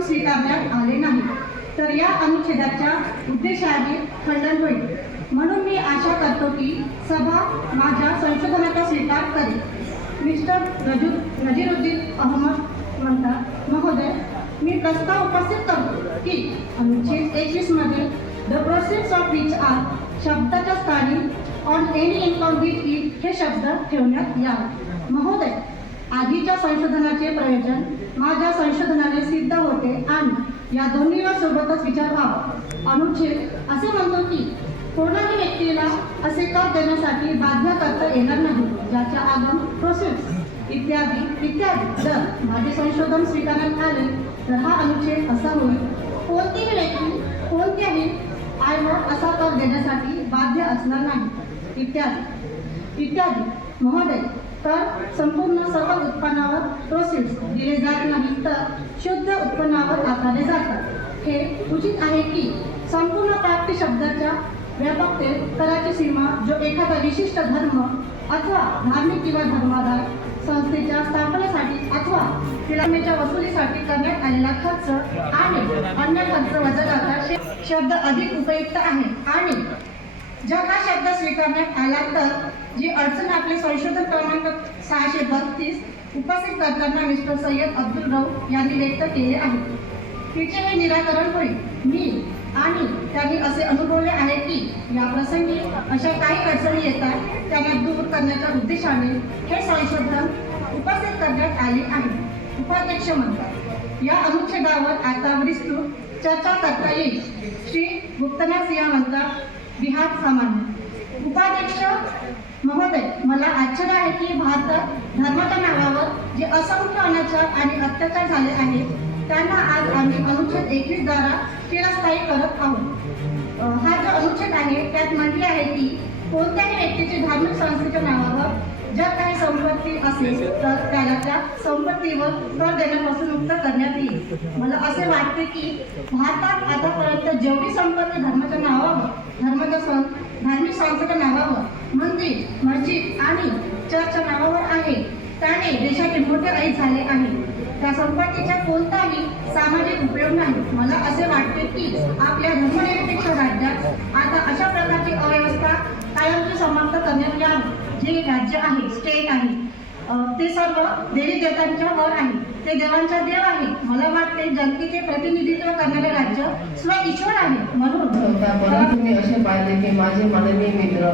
म्हणून स्वीकारण्यात आले नाही. तर या अनुच्छेदाच्या उद्देशाने खंडन होईल. म्हणून मी आशा करतो की सभा माझ्या संशोधनाचा स्वीकार करेल. मिस्टर रजू नजीरुद्दीन अहमद म्हणतात महोदय मी प्रस्ताव उपस्थित करतो की अनुच्छेद एकवीसमध्ये the process of which are शब्दाच्या स्थानी on any income which it हे शब्द ठेवण्यात यावे. महोदय आधीच्या संशोधनाचे प्रयोजन माझ्या संशोधनाने सिद्ध होते आणि या दोन्हीवर सोबतच विचार व्हावा. अनुच्छेद असे म्हणतो की कोणाही व्यक्तीला असे कर देण्यासाठी बाध्य करता येणार नाही ज्याच्या आगम प्रोसेस इत्यादी इत्यादी. जर माझे संशोधन स्वीकारण्यात आले तर हा अनुच्छेद असा होईल कोणतीही व्यक्ती कोणत्याही आयवर असा कर देण्यासाठी बाध्य असणार नाही. इत्यादी. इत्यादी. महोदय तर संपूर्ण सर्व उत्पन्नावर प्रोसेस दिले जात नाही तर शुद्ध उत्पन्नावर आकारले जातात. हे उचित आहे की संपूर्ण प्राप्ती शब्दाच्या व्यापकतेत कराची सीमा जो एखादा विशिष्ट धर्म अथवा धार्मिक किंवा धर्मादाय संस्थेच्या स्थापनेसाठी अथवा फिल्मेच्या वसुलीसाठी करण्यात आलेला खर्च आणि अन्य खर्च वजा जाता शब्द अधिक उपयुक्त आहे. आणि जर हा शब्द स्वीकारण्यात आला तर जी अडचण आपले संशोधन क्रमांक सहाशे बत्तीस उपस्थित करताना मिस्टर सय्यद अब्दुल रऊ यांनी व्यक्त केले आहे. तिचे हे निराकरण होईल. मी आणि त्यांनी असे अनुभवले आहे की या प्रसंगी अशा काही अडचणी येतात त्यांना दूर करण्याच्या उद्देशाने हे संशोधन उपस्थित करण्यात आले आहे. उपाध्यक्ष म्हणतात या अनुच्छेदावर आता विस्तृत चर्चा करता येईल. श्री गुप्तनाथ सिंह म्हणतात बिहार सामान्य उपाध्यक्ष महोदय मला आश्चर्य आहे की भारतात धर्माच्या नावावर जे असंख्य अनाचार आणि अत्याचार झाले आहेत त्यांना आज आम्ही अनुच्छेद एकवीस द्वारा चिरस्थायी करत आहोत. हा जो अनुच्छेद आहे त्यात म्हटले आहे की कोणत्याही व्यक्तीचे धार्मिक संस्थेच्या नावावर असेल तर त्याला त्या संपत्तीवर कर देण्यापासून मुक्त करण्यात येईल. मला असे वाटते की भारतात आतापर्यंत जेवढी संपत्ती धर्माच्या नावावर धर्माच्या सण धार्मिक संस्थेच्या नावावर मंदिर मस्जिद आणि चर्चच्या नावावर आहे त्याने देशाचे मोठे ऐक झाले आहे. त्या संपत्तीचा कोणताही सामाजिक उपयोग नाही. मला असे वाटते की आपल्या धर्मनिरपेक्ष राज्यात आता अशा प्रकारची अव्यवस्था कायमची समाप्त करण्यात यावी. जे राज्य आहे स्टेट आहे ते सर्व देवी देवतांच्या वर आहे. ते देवांचा देव आहे. मला वाटते जनतेचे प्रतिनिधित्व करणारे राज्य स्व ईश्वर आहे म्हणून. होता असे पाहिले की माझे माननीय मित्र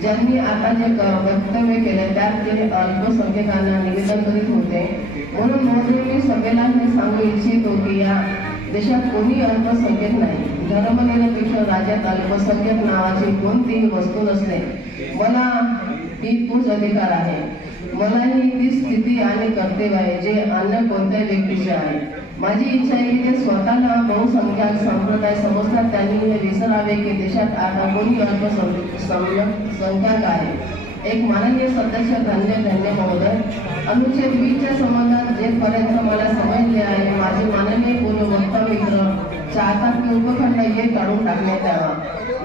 ज्यांनी आता जे वक्तव्य केले त्यात ते अल्पसंख्यकांना निवेदन करीत होते. म्हणून महोदय मी सभेला हे सांगू इच्छितो की या देशात कोणी अल्पसंख्यक नाही. धर्मनिरपेक्ष राज्यात अल्पसंख्यक नावाची कोणतीही वस्तू नसते मला ही तोच अधिकार आहे. मलाही ती स्थिती आणि कर्तव्य आहे जे अन्य कोणत्याही व्यक्तीचे आहे. माझी इच्छा आहे की ते स्वतःला बहुसंख्याक संप्रदाय समजतात त्यांनी हे विसरावे की देशात आता कोणी अल्पसंख्याक आहे. एक माननीय सदस्य धन्य धन्य महोदय. अनुच्छेद वीसच्या संबंधात जेपर्यंत मला समजले आहे माझे माननीय पूर्व वक्ता मित्र चाहतात की उपखंड ये काढून टाकण्यात यावा.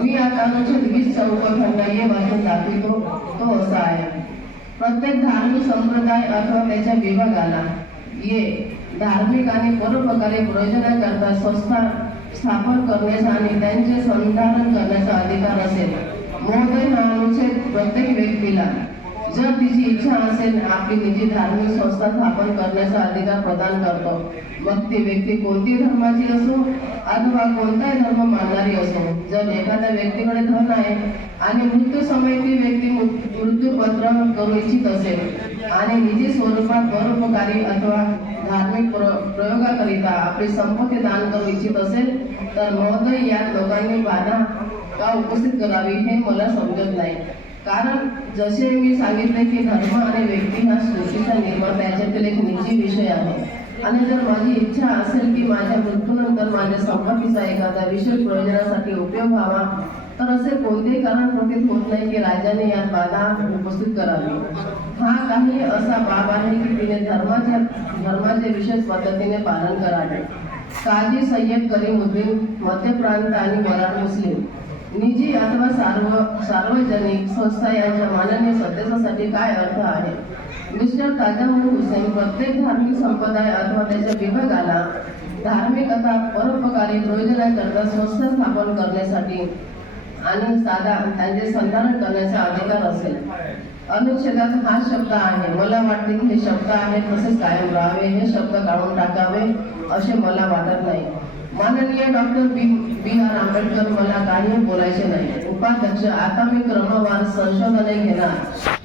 मी आता अनुच्छेद वीसचा उपखंड ये वाचून दाखवितो तो असा आहे. प्रत्येक धार्मिक संप्रदाय अथवा त्याच्या विभागाला ये धार्मिक आणि परोपकारी प्रयोजनाकरता संस्था स्थापन करण्याचा आणि त्यांचे संधारण करण्याचा अधिकार असेल. महोदय हा अनुच्छेद प्रत्येक व्यक्तीला जर तिची इच्छा असेल आपली निजी धार्मिक संस्था स्थापन करण्याचा अधिकार प्रदान करतो. मग ती व्यक्ती कोणती धर्माची असो अथवा कोणताही धर्म मानणारी असो जर एखाद्या व्यक्तीकडे धन आहे आणि मृत्यू समय ती व्यक्ती मृत्यूपत्र करू इच्छित असेल आणि निजी स्वरूपात परोपकारी अथवा धार्मिक प्र प्रयोगाकरिता आपली संपत्ती दान करू इच्छित असेल तर महोदय या लोकांनी बाधा का उपस्थित करावी हे मला समजत नाही. कारण जसे मी सांगितले की धर्म आणि व्यक्ती हा सृष्टीचा निर्माण याच्यातील एक निजी विषय आहे. आणि जर माझी इच्छा असेल की माझ्या मृत्यूनंतर माझ्या संपत्तीचा एखादा विशेष प्रयोजनासाठी उपयोग व्हावा तर असे कोणतेही कारण प्रतीत होत नाही की राजाने यात बाधा उपस्थित करावी. हा काही असा बाब आहे की तिने धर्माच्या धर्माचे विशेष पद्धतीने पालन करावे. काजी सय्यद करीमुद्दीन मध्य प्रांत आणि मराठ मुस्लिम निजी अथवा सार्व सार्वजनिक संस्था यांच्या माननीय सदस्यासाठी काय अर्थ आहे? मिस्टर ताजामुल हुसेन प्रत्येक धार्मिक संप्रदाय अथवा त्याच्या विभागाला धार्मिक अथवा परोपकारी प्रयोजनाकरता संस्था स्थापन करण्यासाठी आणि साधा त्यांचे संधारण करण्याचा अधिकार असेल. अनुच्छेदात हा शब्द आहे. मला वाटते की हे शब्द आहे तसेच कायम राहावे हे शब्द काढून टाकावे असे मला वाटत नाही. माननीय doctor B. B R Ambedkar मला काही बोलायचे नाही. उपाध्यक्ष आता मी क्रमवार संशोधने घेणार.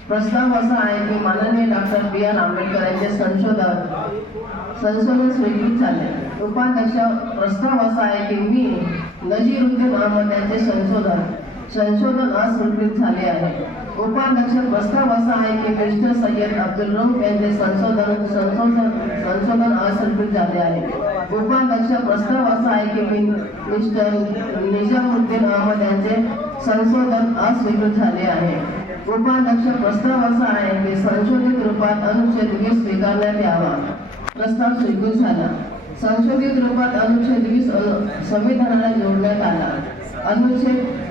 प्रस्ताव असा आहे की माननीय डॉक्टर बी आर आंबेडकर यांचे संशोधन संशोधन स्वीकृत झाले. उपाध्यक्ष प्रस्ताव असा आहे की मी नजीरुद्दीन अहमद यांचे संशोधन संशोधन अस्वीकृत झाले आहे. उपाध्यक्ष प्रस्ताव असा आहे की मिस्टर सय्यद अब्दुल रूम यांचे संशोधन संशोधन संशोधन अस्वीकृत झाले आहे. उपाध्यक्ष प्रस्ताव असा आहे की मिस्टर निजामुद्दीन अहमद यांचे संशोधन अस्वीकृत झाले आहे. उपाध्यक्ष प्रस्ताव असा आहे की संशोधित रूपात अनुच्छेद वीस स्वीकारण्यात यावा. प्रस्ताव स्वीकृत झाला. संशोधित रूपात अनुच्छेद वीस संविधानाला जोडण्यात आला. अनुच्छेद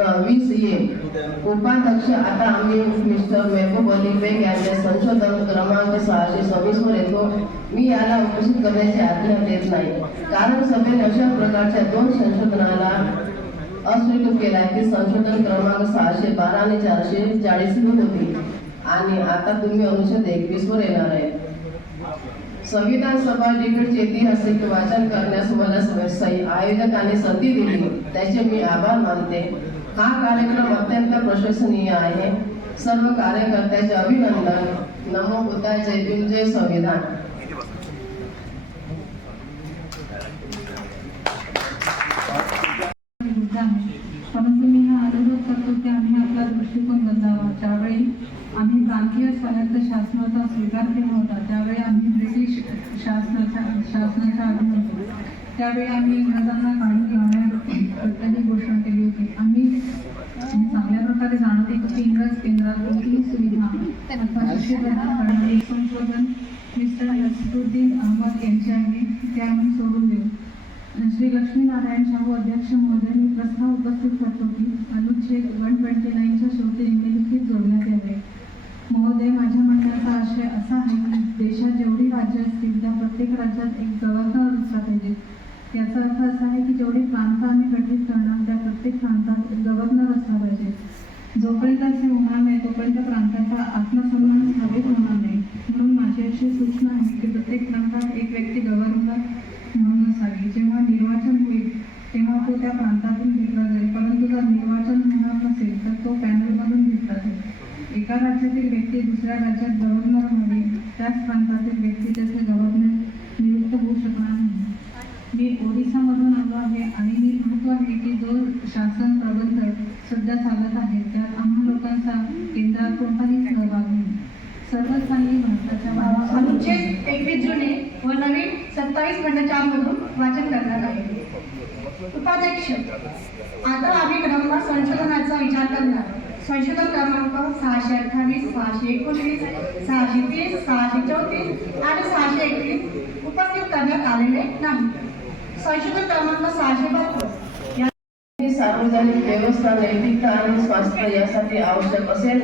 वीस ए उपाध्यक्ष आता आम्ही मिस्टर मेहबूब अली बेग यांचे संशोधन क्रमांक सहाशे सव्वीसवर येतो. मी याला उपस्थित करण्याची आज्ञा देत नाही. कारण सभेने अशा प्रकारच्या दोन संशोधनाला अस्वीकृत केला आहे की संशोधन क्रमांक सहाशे बारा आणि चारशे चाळीस होती. आणि आता तुम्ही अनुच्छेद एकवीस वर येणार आहे. संविधान सभा डिबेटचे ऐतिहासिक वाचन करण्यास मला आयोजकाने संधी दिली. त्याचे मी आभार मानते. हा कार्यक्रम अत्यंत प्रशंसनीय आहे. सर्व कार्यकर्त्याचे अभिनंदन. नमो बुद्धाय जय भीम जय संविधान. परंतु मी हा अनुरोध करतो की आम्ही आपला दृष्टिकोन बदलावा ज्यावेळी आम्ही प्रांतीय स्वायत्त शासनाचा स्वीकार केला. होता त्यावेळी आम्ही ब्रिटिश शासनाच्या शासनाच्या अधीन होतो त्यावेळी आम्ही इंग्रजांना काढून घेण्याबद्दल घोषणा केली होती आम्ही चांगल्या प्रकारे जाणते की इंग्रज केंद्रात कोणतीही सुविधा अथवा शिक्षण करणारे संशोधन मिस्टर नसरुद्दीन अहमद यांचे आहे ते आम्ही सोडून देऊ श्री लक्ष्मीनारायण शाहू अध्यक्ष महोदय मी प्रस्ताव उपस्थित करतो की अनुच्छेद वन ट्वेंटी नाईनच्या शेवटी निम्नलिखित जोडण्यात यावे महोदय माझ्या म्हणण्याचा आशय असा आहे की देशात जेवढी राज्य असतील त्या प्रत्येक राज्यात एक म्हणजे याचा अर्थ असा आहे की जेवढी प्रांत आम्ही गठीत करणार त्या प्रत्येक प्रांतात गव्हर्नर असला पाहिजे. जोपर्यंत असे होणार नाही तोपर्यंत प्रांताचा आत्मसन्मान स्थापित होणार नाही. म्हणून माझी अशी सूचना आहे की प्रत्येक प्रांतात एक व्यक्ती गव्हर्नर म्हणून असावी जेव्हा निर्वाचन होईल तेव्हा तो त्या प्रांतातून घेतला जाईल परंतु जर निर्वाचन होणार नसेल तर तो पॅनलमधून घेतला जाईल एका राज्यातील व्यक्ती दुसऱ्या राज्यात गव्हर्नर व्हावी त्याच प्रांतातील व्यक्ती त्याचे गव्हर्नर नियुक्त होऊ शकणार नाही मी ओरिसामधून आलो आहे आणि मी म्हणतो आहे की जो शासन प्रबंध सध्या चालत आहे त्यात आम्हा लोकांचा केंद्रात कोणताही सहभाग नाही. सर्वच काही भारताच्या अनुच्छेद एकवीस जुने व नवीन सत्तावीस खंड चार मधून वाचन करणार आहे उपाध्यक्ष आता आम्ही क्रमांक संशोधनाचा विचार करणार. संशोधन क्रमांक सहाशे अठ्ठावीस सहाशे एकोणवीस सहाशे तीस सहाशे चौतीस आणि सहाशे एकवीस उपस्थित करण्यात आलेले नाही. संशोधन क्रमांक सहाशे बहात्तर सार्वजनिक व्यवस्था नैतिकता आणि स्वास्थ्य यासाठी आवश्यक असेल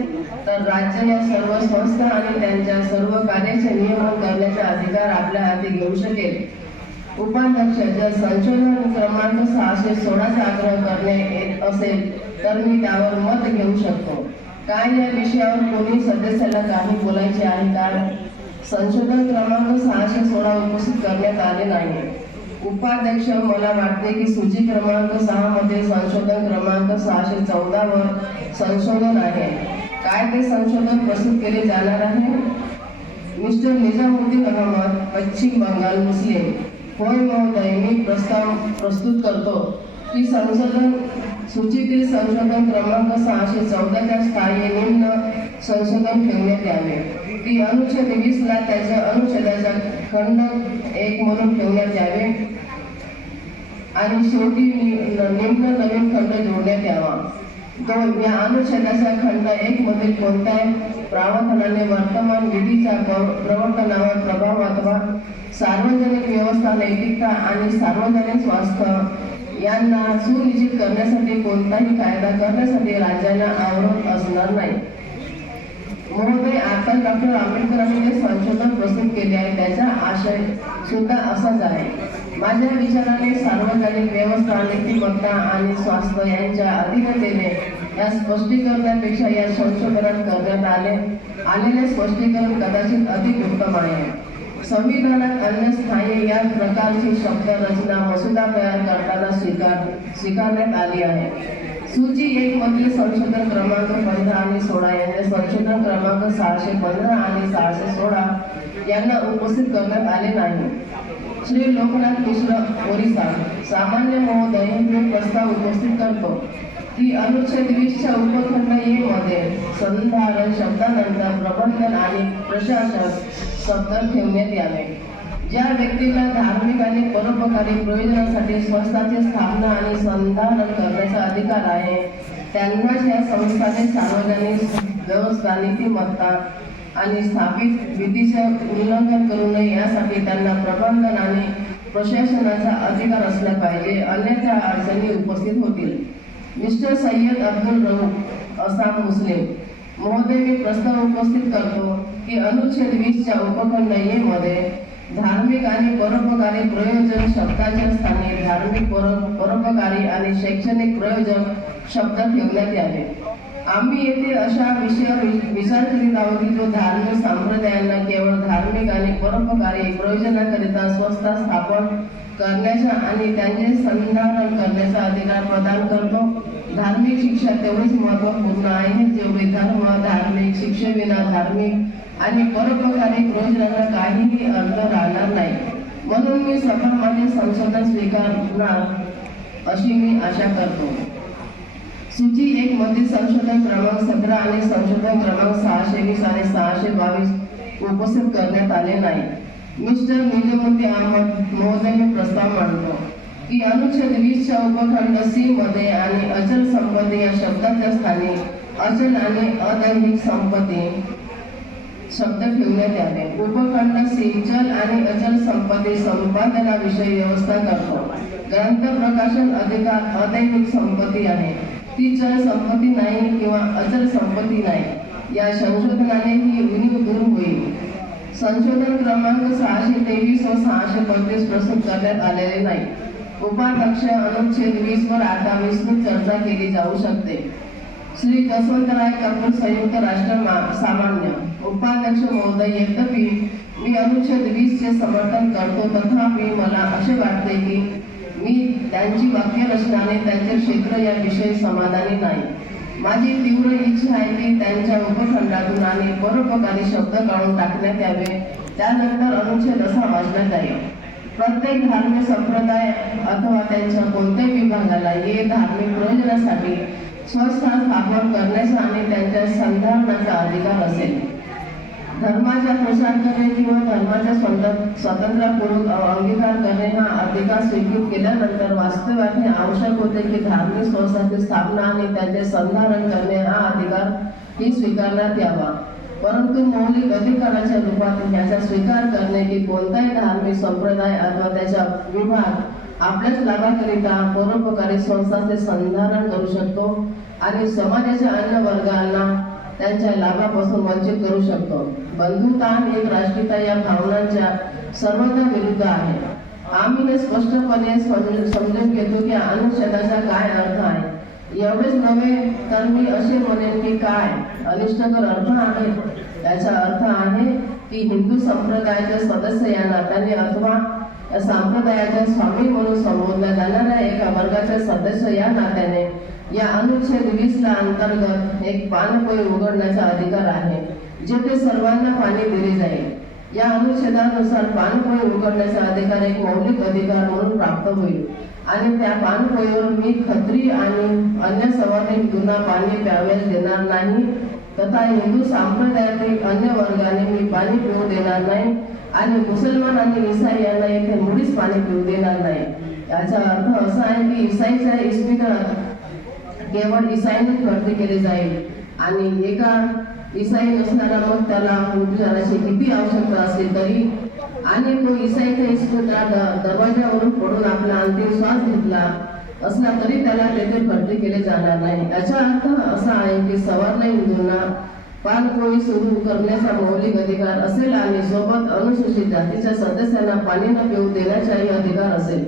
तर राज्य या सर्व संस्था आणि त्यांच्या सर्व कार्याचे नियमन करण्याचा अधिकार आपल्या हाती घेऊ शकेल. उपाध्यक्ष जर संशोधन क्रमांक सहाशे सोळाचा आग्रह करणे येत असेल तर मी त्यावर मत घेऊ शकतो. काय या विषयावर कोणी सदस्याला काही बोलायचे आहे? का संशोधन क्रमांक सहाशे सोळा उपस्थित करण्यात आले नाही. उपाध्यक्ष मला वाटते की सूची क्रमांक सहा मध्ये संशोधन क्रमांक सहाशे चौदा वर संशोधन आहे. काय ते संशोधन प्रस्तुत केले जाणार आहे? मिस्टर निजामुद्दीन अहमद पश्चिम बंगाल मुस्लिम. होय महोदय मी प्रस्ताव प्रस्तुत करतो की संशोधन सूचीतील संशोधन क्रमांक सहाशे चौदाच्या स्थायी निम्न संशोधन ठेवण्यात यावे. ती अनुच्छेद वीसला त्याच्या अनुच्छेदाचा खंड एक म्हणून ठेवण्यात यावे. आणि शेवटी निम्न नवीन खंड जोडण्यात यावा. दोन या अनुच्छेदाचा खंड एक मधील कोणत्याही प्रावधानाने वर्तमान विधीच्या प्रवर्तनावर प्रभाव अथवा सार्वजनिक व्यवस्था नैतिकता आणि सार्वजनिक स्वास्थ्य यांना सुनिश्चित करण्यासाठी कोणताही कायदा करण्यासाठी राज्यांना आवडत असणार नाही. महोदय आता डॉक्टर आंबेडकरांनी जे संशोधन प्रस्तुत केले आहे त्याचा आशय सुद्धा असाच आहे. माझ्या विचाराने सार्वजनिक व्यवस्था नीतिमत्ता आणि स्वास्थ्य यांच्या अधिकतेने या स्पष्टीकरणापेक्षा या संशोधनात करण्यात आले आलेले स्पष्टीकरण कदाचित अधिक उत्तम आहे. संविधानात अन्य स्थायी या प्रकारची शब्द रचना मसुदा तयार करताना स्वीकार स्वीकारण्यात आली आहे. सूची एक मधील संशोधन क्रमांक पंधरा आणि सोळा. यांचे संशोधन क्रमांक सहाशे पंधरा आणि सहाशे सोळा यांना उपस्थित करण्यात आले नाही. श्री लोकनाथ मिश्र ओरिसा सामान्य महोदय हे प्रस्ताव उपस्थित करतो. की अनुच्छेद वीसच्या उपखंड ए मध्ये संधारण शब्दानंतर प्रबंधन आणि प्रशासन शब्द ठेवण्यात यावे. ज्या व्यक्तीला धार्मिक आणि परोपकारी प्रयोजनासाठी स्वस्ताची स्थापना आणि संधारण करण्याचा अधिकार आहे त्यांनाच या संस्थाने सार्वजनिक व्यवस्था नीतिमत्ता आणि स्थापित विधीचे उल्लंघन करू नये यासाठी त्यांना प्रबंधन आणि प्रशासनाचा अधिकार असला पाहिजे. अन्यथा अडचणी उपस्थित होतील. मिस्टर सय्यद अब्दुल रऊफ असाम मुस्लिम महोदय मी प्रस्ताव उपस्थित करतो की अनुच्छेद वीसच्या उपखंड ए मध्ये धार्मिक आणि परोपकारी प्रयोजन शब्दाच्या स्थानी धार्मिक परोपकारी आणि शैक्षणिक प्रयोजन शब्द ठेवण्यात यावे. आम्ही येथे अशा विषयावर विचार करीत आहोत की जो धार्मिक संप्रदायांना केवळ धार्मिक आणि परोपकारी प्रयोजनाकरिता स्वस्ता स्थापन करण्याचा आणि त्यांचे संधारण करण्याचा अधिकार प्रदान करतो. धार्मिक शिक्षा तेवढीच महत्त्वपूर्ण आहे. जेवढे धर्म धार्मिक शिक्षेविना धार्मिक आणि परोपकारी प्रयोजनाला काहीही अर्थ राहणार नाही. म्हणून मी सभामध्ये संशोधन स्वीकारणार अशी मी आशा करतो. सूची एक मध्ये संशोधन क्रमांक सतरा आणि संशोधन क्रमांक सहाशे वीस आणि सहाशे बावीस उपस्थित करण्यात आले नाही. मिस्टर निजामुद्दीन अहमद महोदय प्रस्ताव मांडतो की अनुच्छेद वीसच्या उपखंड सी मध्ये आणि अचल संपत्ती या शब्दाच्या स्थानी अचल आणि अदैहिक संपत्ती शब्द ठेवण्यात आले उपखंड सिंचन आणि अचल संपत्ती संपादनाविषयी व्यवस्था करतो. ग्रंथ प्रकाशन अधिकार अदैहिक संपत्ती आहे. ती चल संपत्ती नाही किंवा अचल संपत्ती नाही. या संशोधनाने ही उणीव दूर होईल. संशोधन क्रमांक सहाशे तेवीस व सहाशे पंचवीस प्रस्तुत करण्यात आलेले नाही. उपाध्यक्ष अनुच्छेद वीस वर आता विस्तृत चर्चा केली जाऊ शकते. श्री जसवंतराय कपूर संयुक्त राष्ट्र मा- सामान्य. उपाध्यक्ष महोदय यद्यपि मी अनुच्छेद वीसचे समर्थन करतो तथापि मला असे वाटते की मी त्यांची वाक्यरचनाने त्यांचे क्षेत्र या विषयी समाधानी नाही. माझी तीव्र इच्छा आहे की त्यांच्या उपखंडातून आणि परोपकारी शब्द काढून टाकण्यात यावे. त्यानंतर अनुच्छेद असा वाचण्यात जाईल. प्रत्येक धार्मिक संप्रदाय अथवा त्यांच्या कोणत्याही विभागाला हे धार्मिक प्रयोजनासाठी स्वस्थान स्थापन करण्याचा आणि त्यांच्या संधारणाचा अधिकार असेल. धर्माचा प्रसार करणे किंवा धर्माचा स्वतंत्र स्वातंत्र्यपूर्वक अंगीकार करणे हा अधिकार स्वीकृत केल्यानंतर वास्तवात हे आवश्यक होते की धार्मिक संस्थांची स्थापना आणि त्यांचे संधारण करणे हा अधिकार ही स्वीकारण्यात यावा. परंतु मौलिक अधिकाराच्या रूपात याचा स्वीकार करणे की कोणताही धार्मिक संप्रदाय अथवा त्याचा विभाग आपल्याच लाभाकरिता परोपकारी संस्थांचे संधारण करू शकतो आणि समाजाच्या अन्य वर्गांना त्यांच्या लाभापासून वंचित करू शकतो. बंधुता आणि एक राष्ट्रीयता या भावनांच्या सर्वथा विरुद्ध आहे. आम्ही हे स्पष्टपणे समजून समजून घेतो की अनुच्छेदाचा काय अर्थ आहे? एवढेच नव्हे तर मी असे म्हणेन की काय? अनिष्टकर अर्थ आहे. याचा अर्थ आहे की हिंदू संप्रदायाचे सदस्य या नात्याने अथवा या संप्रदायाच्या स्वामी म्हणून संबोधल्या जाणाऱ्या एका वर्गाच्या सदस्य या नात्याने. या अनुच्छेद वीस ला अंतर्गत एक पानपोई उघडण्याचा अधिकार आहे जेथे सर्वांना पाणी दिले जाईल. या अनुच्छेदानुसार पानपोई उघडण्याचा अधिकार एक मौलिक अधिकार म्हणून प्राप्त होईल. आणि त्या पानपोईवर मी खत्री आणि अन्य सवारी हिंदूंना पाणी प्यावयास देणार नाही. तथा हिंदू संप्रदायातील अन्य वर्गाने मी पाणी पिऊ देणार नाही. आणि मुसलमान आणि ईसाई यांना येथे मुळीच पाणी पिऊ देणार नाही. याचा अर्थ असा आहे की ईसाईच्या इस्पितळात केवळ ईसाईनेच भरती केली जाईल. आणि एका ईसाई नसणारा मग त्याला उपचाराची किती आवश्यकता असली तरी आणि तो ईसाईच्या इस्पितळात द- दरवाजावरून पडून आपला अंतिम श्वास घेतला असला तरी त्याला तेथे भरती केले जाणार नाही. याचा अर्थ असा आहे की सवर्ण हिंदूंना पाणपोळी सुरू करण्याचा मौलिक अधिकार असेल आणि सोबत अनुसूचित जातीच्या सदस्यांना पाणी न पिऊ देण्याचाही अधिकार असेल.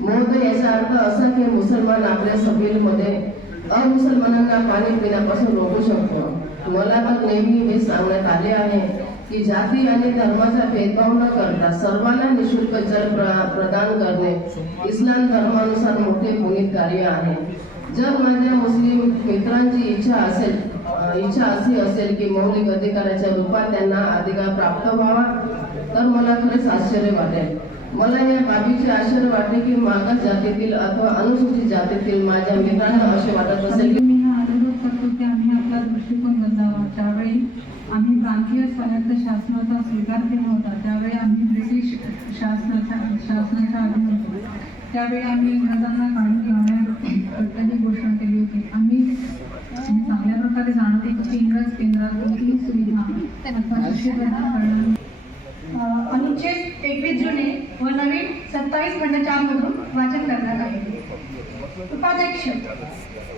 महोदय याचा अर्थ असा की मुसलमान आपल्या सभेमध्ये अमुसलमानांना पाणी पिण्यापासून रोखू शकतो. मला तर नेहमी हे सांगण्यात आले आहे की जाती आणि धर्माचा भेदभाव न करता सर्वांना निशुल्क जल प्रदान करणे इस्लाम धर्मानुसार मोठे पुनीत कार्य आहे. जर माझ्या मुस्लिम मित्रांची इच्छा असेल इच्छा अशी असेल की मौलिक अधिकाराच्या रूपात त्यांना अधिकार प्राप्त व्हावा तर मला खरेच आश्चर्य वाटेल. मला या बाबीचे आश्चर्य वाटले की मागास जातीतील अथवा अनुसूचित जातीतील माझ्या मित्रांना असे वाटत असेल की मी हा अनुरोध करतो की आम्ही आपला दृष्टिकोन बदलावा. ज्यावेळी आम्ही प्रांतीय स्वायत्त शासनाचा स्वीकार केला होता त्यावेळी आम्ही ब्रिटिश शासनाच्या शासनाच्या अधीन होतो त्यावेळी आम्ही इंग्रजांना काढून घेण्याबद्दल घोषणा केली होती आम्ही आम्ही चांगल्या प्रकारे जाणतो की इंग्रज केंद्रात कोणतीही सुविधा अनुच्छेद एकवीस जुने व नवीन सत्तावीस खंड चार मधून वाचन करण्यात आहे उपाध्यक्ष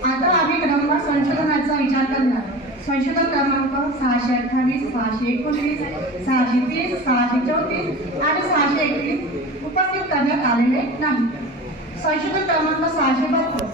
आता आम्ही क्रमांक संशोधनाचा विचार करणार संशोधन क्रमांक सहाशे अठ्ठावीस सहाशे एकोणवीस सहाशे तीस सहाशे चौतीस आणि सहाशे एकवीस उपस्थित करण्यात आलेले नाही संशोधन क्रमांक सहाशे बहात्तर.